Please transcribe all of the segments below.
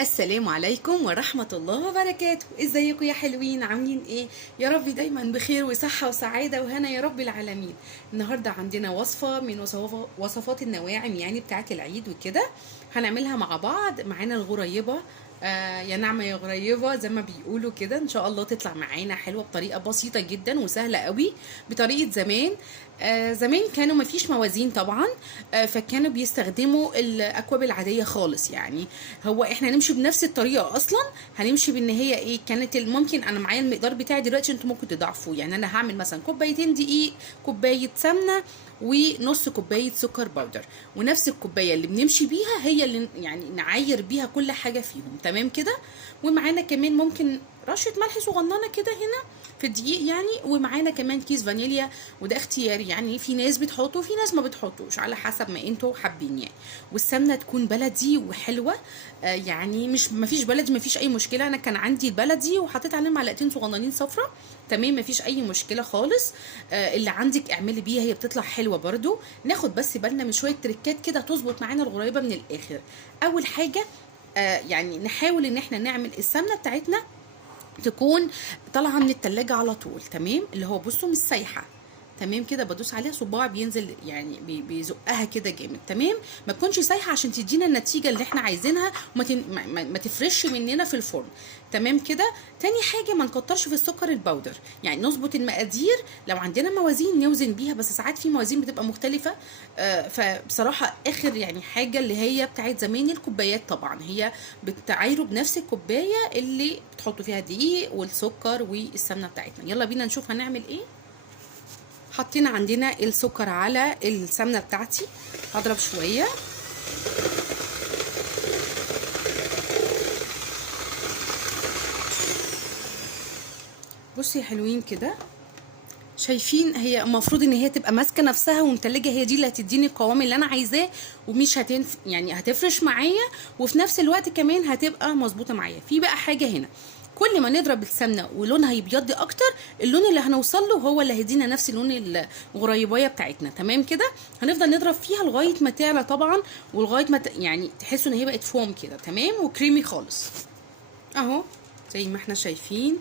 السلام عليكم ورحمة الله وبركاته. ازيكم يا حلوين؟ عاملين ايه؟ يا رب دايما بخير وصحة وسعادة وهنا يا رب العالمين. النهاردة عندنا وصفة من وصفات النواعم يعني بتاعت العيد وكده. هنعملها مع بعض. معانا الغريبة. يا نعمة يا غريبة زي ما بيقولوا كده. ان شاء الله تطلع معانا حلوة بطريقة بسيطة جدا وسهلة قوي بطريقة زمان. زمان كانوا مفيش موازين طبعا. فكانوا بيستخدموا الاكواب العادية خالص يعني. هو احنا هنمشي بنفس الطريقه اصلا. هنمشي بان هي ايه كانت ممكن انا معايا المقدار بتاعي دلوقتي، انتوا ممكن تضاعفوه. يعني انا هعمل مثلا كوبايتين دقيق، كوبايه سمنه، ونص كوبايه سكر بودر. ونفس الكوبايه اللي بنمشي بيها هي اللي يعني نعاير بيها كل حاجه فيهم. تمام كده. ومعانا كمان ممكن رشه ملح صغننه كده هنا في الدقيق يعني. ومعانا كمان كيس فانيليا، وده اختياري يعني. في ناس بتحطه وفي ناس ما بتحطوش على حسب ما انتوا حابين يعني. والسمنه تكون بلدي وحلوه. يعني مش مفيش بلدي مفيش اي مشكله. انا كان عندي البلدي وحطيت عليه معلقتين صغننين صفرة. تمام مفيش اي مشكله خالص. اللي عندك اعملي بيها، هي بتطلع حلوه برضو. ناخد بس بالنا من شويه تريكات كده تظبط معانا الغريبه من الاخر. اول حاجه يعني نحاول ان احنا نعمل السمنه بتاعتنا تكون طالعه من التلاجة على طول. تمام اللي هو بصوا مش سايحه. تمام كده بدوس عليها صباع بينزل يعني بيزقها كده جامد. تمام ما تكونش سايحه عشان تدينا النتيجه اللي احنا عايزينها وما ما تفرش مننا في الفرن. تمام كده. تاني حاجه ما نكترش في السكر البودر. يعني نظبط المقادير. لو عندنا موازين نوزن بيها، بس ساعات في موازين بتبقى مختلفه. فبصراحه اخر يعني حاجه اللي هي بتاعت زمان الكوبايات، طبعا هي بتعايروا بنفس الكوبايه اللي بتحطوا فيها الدقيق والسكر والسمنه بتاعتنا. يلا بينا نشوف هنعمل ايه. حطينا عندنا السكر على السمنه بتاعتي. هضرب شويه. بصي يا حلوين كده. شايفين هي المفروض ان هي تبقى ماسكه نفسها ومتلجه، هي دي اللي هتديني القوام اللي انا عايزاه. ومش يعني هتفرش معايا. وفي نفس الوقت كمان هتبقى مظبوطه معايا. في بقى حاجه هنا، كل ما نضرب السمنه ولونها يبيض اكتر، اللون اللي هنوصل له هو اللي هيدينا نفس اللون الغريبايه بتاعتنا. تمام كده. هنفضل نضرب فيها لغايه ما تعلى طبعا، ولغايه ما يعني تحسوا ان هي بقت فوم كده. تمام وكريمي خالص اهو زي ما احنا شايفين.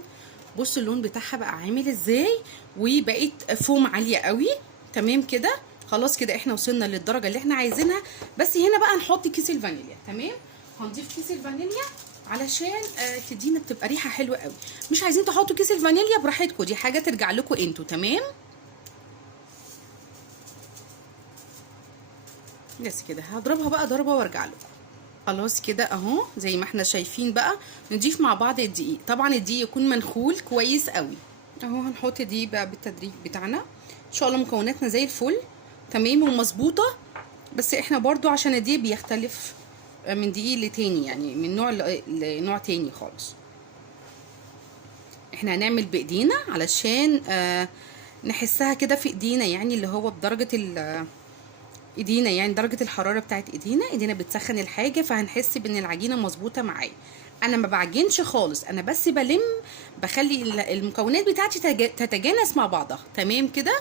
بص اللون بتاعها بقى عامل ازاي، وبقيت فوم عاليه قوي. تمام كده. خلاص كده احنا وصلنا للدرجه اللي احنا عايزينها. بس هنا بقى نحط كيس الفانيليا. تمام هنضيف كيس الفانيليا علشان تدينا بتبقى ريحه حلوه قوي. مش عايزين تحطوا كيس الفانيليا براحتكم، دي حاجه ترجع لكم انتوا. تمام بس كده هضربها بقى ضربه وارجع لكم. خلاص كده اهو زي ما احنا شايفين بقى. نضيف مع بعض الدقيق. طبعا الدقيق يكون منخول كويس قوي. اهو هنحط دي بقى بالتدريج بتاعنا. ان شاء الله مكوناتنا زي الفل تمام ومظبوطه. بس احنا برضو عشان الدقيق بيختلف من دقيق لتاني، يعني من نوع لنوع تاني خالص. احنا هنعمل بايدينا علشان نحسها كده في ايدينا، يعني اللي هو بدرجه ايدينا، يعني درجه الحراره بتاعت ايدينا بتسخن الحاجه، فهنحس بان العجينه مظبوطه معايا. انا ما بعجنش خالص، انا بس بلم، بخلي المكونات بتاعتي تتجانس مع بعضها. تمام كده.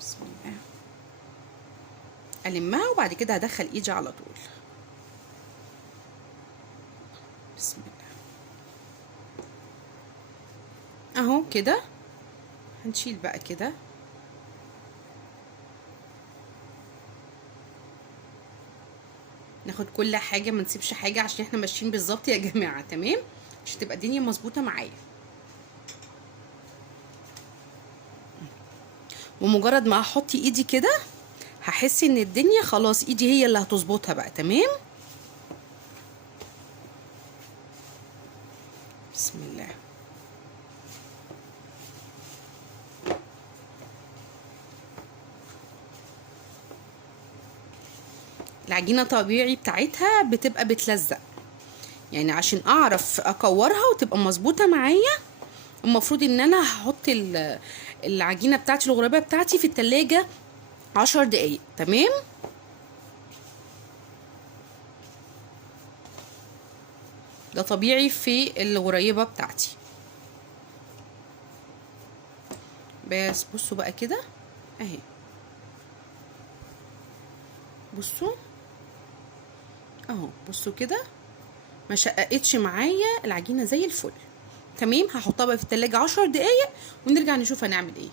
بسم الله. المها وبعد كده هدخل ايدي على طول. بسم الله اهو كده. هنشيل بقى كده. ناخد كل حاجه ما نسيبش حاجه عشان احنا ماشيين بالظبط يا جماعه. تمام عشان تبقى الدنيا مظبوطه معايا. ومجرد ما احط ايدي كده هحس ان الدنيا خلاص ايدي هي اللي هتظبطها بقى. تمام بسم الله. العجينه طبيعي بتاعتها بتبقى بتلزق، يعني عشان اعرف اكورها وتبقى مظبوطه معايا المفروض ان انا هحط العجينه بتاعتي الغريبه بتاعتي في التلاجة 10 دقايق. تمام ده طبيعي في الغريبه بتاعتي. بس بصوا بقى كده اهي. بصوا اهو بصوا كده ما شققتش معايا العجينه زي الفل. تمام، هحطها بقى في التلاجة 10 دقايق ونرجع نشوف هنعمل ايه.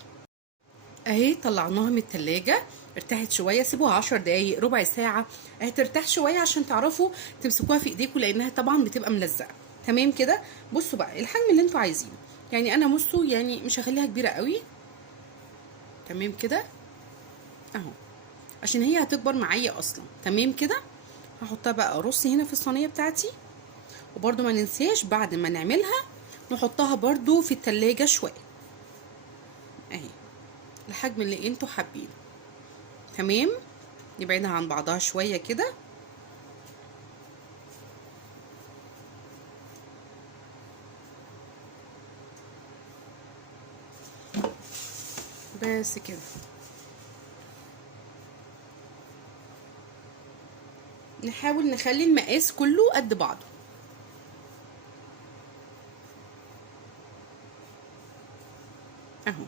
اهي طلعناها من التلاجة، ارتاحت شويه، سيبوها 10 دقايق ربع ساعه اهي ترتاح شويه عشان تعرفوا تمسكوها في ايديكم، لانها طبعا بتبقى ملزقه. تمام كده. بصوا بقى الحجم اللي انتوا عايزينه، يعني انا بصوا يعني مش هخليها كبيره قوي. تمام كده اهو، عشان هي هتكبر معايا اصلا. تمام كده. هحطها بقى ارص هنا في الصينيه بتاعتي، وبرده ما ننساش بعد ما نعملها نحطها برده في التلاجة شويه اهي الحجم اللي انتوا حابينه. تمام، نبعدها عن بعضها شويه كده. بس كده. نحاول نخلي المقاس كله قد بعضه. اهو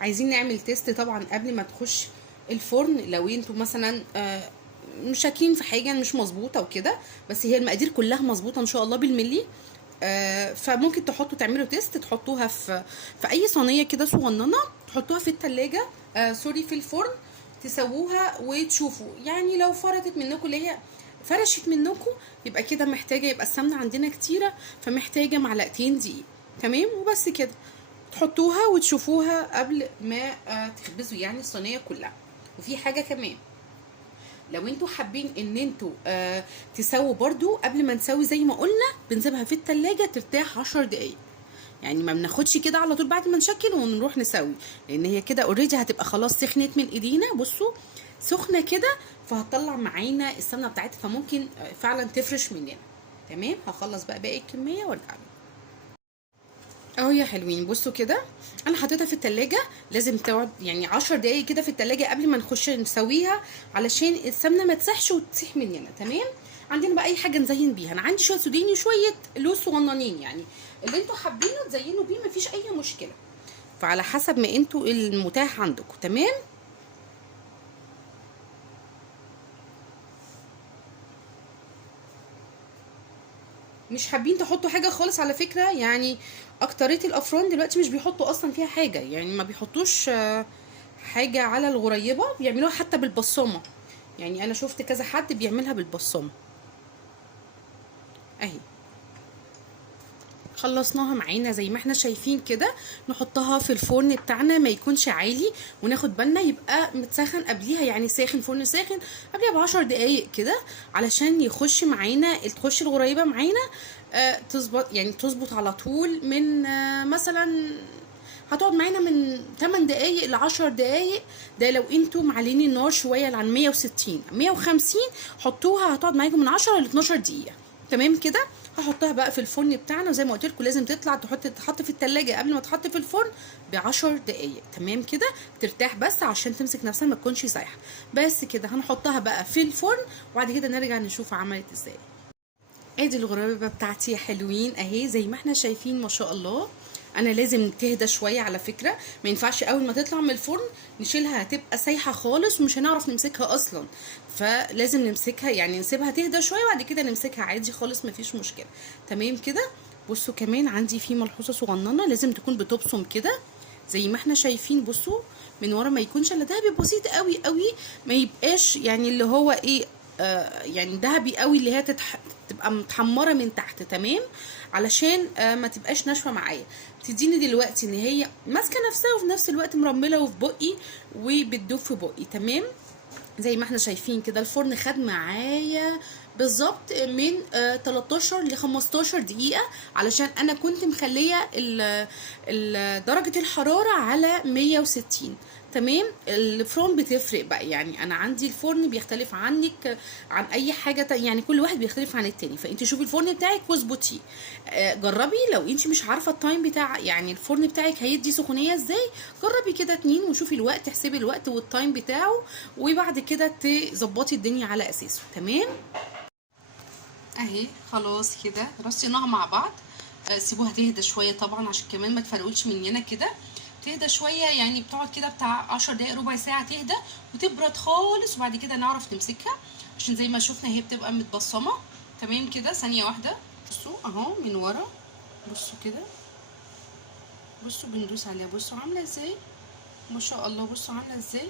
عايزين نعمل تيست طبعا قبل ما تخش الفرن، لو انتوا مثلا شاكين في حاجه مش مظبوطه وكده، بس هي المقادير كلها مظبوطه ان شاء الله بالملي. فممكن تعملوا تيست، تحطوها في اي صينيه كده صغننه، تحطوها في التلاجة سوري في الفرن، تسووها وتشوفوا. يعني لو فرطت منكم، اللي هي فرشت منكم، يبقى كده محتاجه، يبقى السمنه عندنا كتيره فمحتاجه معلقتين دقيق. تمام، وبس كده. تحطوها وتشوفوها قبل ما تخبزوا يعني الصينيه كلها. وفي حاجه كمان، لو انتوا حابين ان انتوا تسووا برضو، قبل ما نسوي زي ما قلنا بنسيبها في التلاجة ترتاح 10 دقايق. يعني ما بناخدش كده على طول بعد ما نشكل ونروح نسوي، لان هي كده اوريدي هتبقى خلاص سخنت من ايدينا. بصوا سخنه كده، فهتطلع معانا السمنه بتاعتها، فممكن فعلا تفرش مننا. تمام، هخلص بقى باقي الكميه وارجع لكم. اهو يا حلوين، بصوا كده انا حطيتها في التلاجة. لازم تقعد يعني 10 دقايق كده في التلاجة قبل ما نخش نسويها، علشان السمنه ما تسحش وتسيح مننا. تمام. عندنا بقى اي حاجه نزين بيها، انا عندي شويه سوداني وشويه لوز صغننين، يعني اللي انتوا حابينه تزينوا بيه مفيش اي مشكله، فعلى حسب ما انتوا المتاح عندكم. تمام. مش حابين تحطوا حاجه خالص على فكره، يعني اكتريه الافران دلوقتي مش بيحطوا اصلا فيها حاجه، يعني ما بيحطوش حاجه على الغريبه، بيعملوها حتى بالبصامه. يعني انا شفت كذا حد بيعملها بالبصامه اهي. خلصناها معانا زي ما احنا شايفين كده. نحطها في الفرن بتاعنا، ما يكونش عالي، وناخد بالنا يبقى متسخن قبليها، يعني ساخن، فرن ساخن قبليها ب10 دقايق كده، علشان يخش معانا، تخش الغريبه معانا تظبط، يعني تظبط على طول. من مثلا هتقعد معانا من 8 دقايق ل 10 دقايق. ده لو انتوا معلين النار شويه عن 160 150 حطوها، هتقعد معاكم من 10 ل 12 دقيقه. تمام كده. هحطها بقى في الفرن بتاعنا، وزي ما قلت لكم لازم تطلع تتحط في التلاجة قبل ما تحط في الفرن ب10 دقايق. تمام كده، ترتاح بس عشان تمسك نفسها ما تكونش سايحه. بس كده هنحطها بقى في الفرن، وبعد كده نرجع نشوف عملت ازاي. ادي الغرابه بتاعتي يا حلوين اهي، زي ما احنا شايفين ما شاء الله. انا لازم تهدى شويه على فكره، ما ينفعش اول ما تطلع من الفرن نشيلها، هتبقى سايحه خالص ومش هنعرف نمسكها اصلا. فلازم نمسكها، يعني نسيبها تهدى شويه وبعد كده نمسكها عادي خالص مفيش مشكله. تمام كده. بصوا كمان عندي في ملحوظه صغننه، لازم تكون بتبصم كده زي ما احنا شايفين. بصوا من ورا ما يكونش الا دهبي بسيط قوي قوي، ما يبقاش يعني اللي هو ايه يعني دهبي قوي، اللي هي تبقى متحمره من تحت. تمام، علشان ما تبقاش ناشفه معايا. تديني دلوقتي ان هي ماسكه نفسها وفي نفس الوقت مرمله وفي بقي وبتدوب في بقي. تمام، زي ما احنا شايفين كده الفرن خد معايا بالظبط من 13 ل 15 دقيقة، علشان انا كنت مخلية درجة الحرارة على 160. تمام. الفرن بتفرق بقى، يعني انا عندي الفرن بيختلف عنك عن اي حاجة يعني كل واحد بيختلف عن التاني، فانت شوفي الفرن بتاعك واظبطيه. جربي لو انت مش عارفة التايم بتاع يعني الفرن بتاعك هيدي سخونية ازاي، جربي كده 2 وشوفي الوقت، احسبي الوقت والتايم بتاعه، وبعد كده تظبطي الدنيا على اساسه. تمام. اهي خلاص كده رصيناها مع بعض. سيبوها تهدى شويه طبعا عشان كمان ما تفرقوش مننا كده. تهدى شويه يعني بتقعد كده بتاع 10 دقايق ربع ساعه تهدى وتبرد خالص، وبعد كده نعرف نمسكها عشان زي ما شفنا هي بتبقى متبصمه. تمام كده. ثانيه واحده. بصوا اهو من ورا، بصوا كده، بصوا بندوس عليها، بصوا عامله ازاي ما شاء الله، بصوا عامله ازاي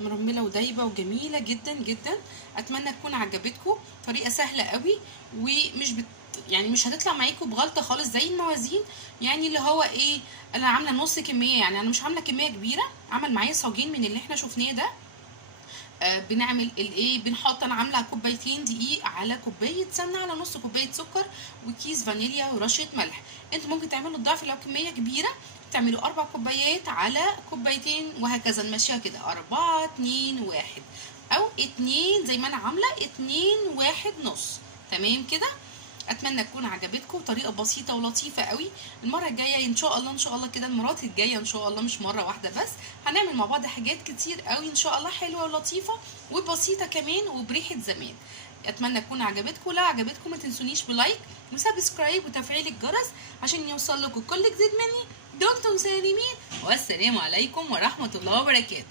مرمله ودايبه وجميله جدا جدا. اتمنى تكون عجبتكم. طريقه سهله قوي ومش يعني مش هتطلع معاكم بغلطه خالص زي الموازين. يعني اللي هو ايه، انا عامله نص كميه، يعني انا مش عامله كميه كبيره. عمل معايا صاجين من اللي احنا شفناه ده. بنعمل الايه، بنحط، انا عامله كوبايتين دقيق على كوبايه سمنه على نص كوبايه سكر وكيس فانيليا ورشه ملح. انتوا ممكن تعملوا الضعف لو كميه كبيره، تعملوا 4 كوبايات على كوبايتين وهكذا، نمشيها كده 4 2 1 او 2 زي ما انا عامله 2 1 نص. تمام كده. اتمنى تكون عجبتكم. طريقه بسيطه ولطيفه قوي. المره الجايه ان شاء الله، ان شاء الله كده المرات الجايه ان شاء الله مش مره واحده بس، هنعمل مع بعض حاجات كتير قوي ان شاء الله حلوه ولطيفه وبسيطه كمان وبريحه زمان. اتمنى تكون عجبتكم. لو عجبتكم ما تنسونيش بلايك وسبسكرايب وتفعيل الجرس عشان يوصل لكم كل جديد مني. دمتم سالمين، والسلام عليكم ورحمه الله وبركاته.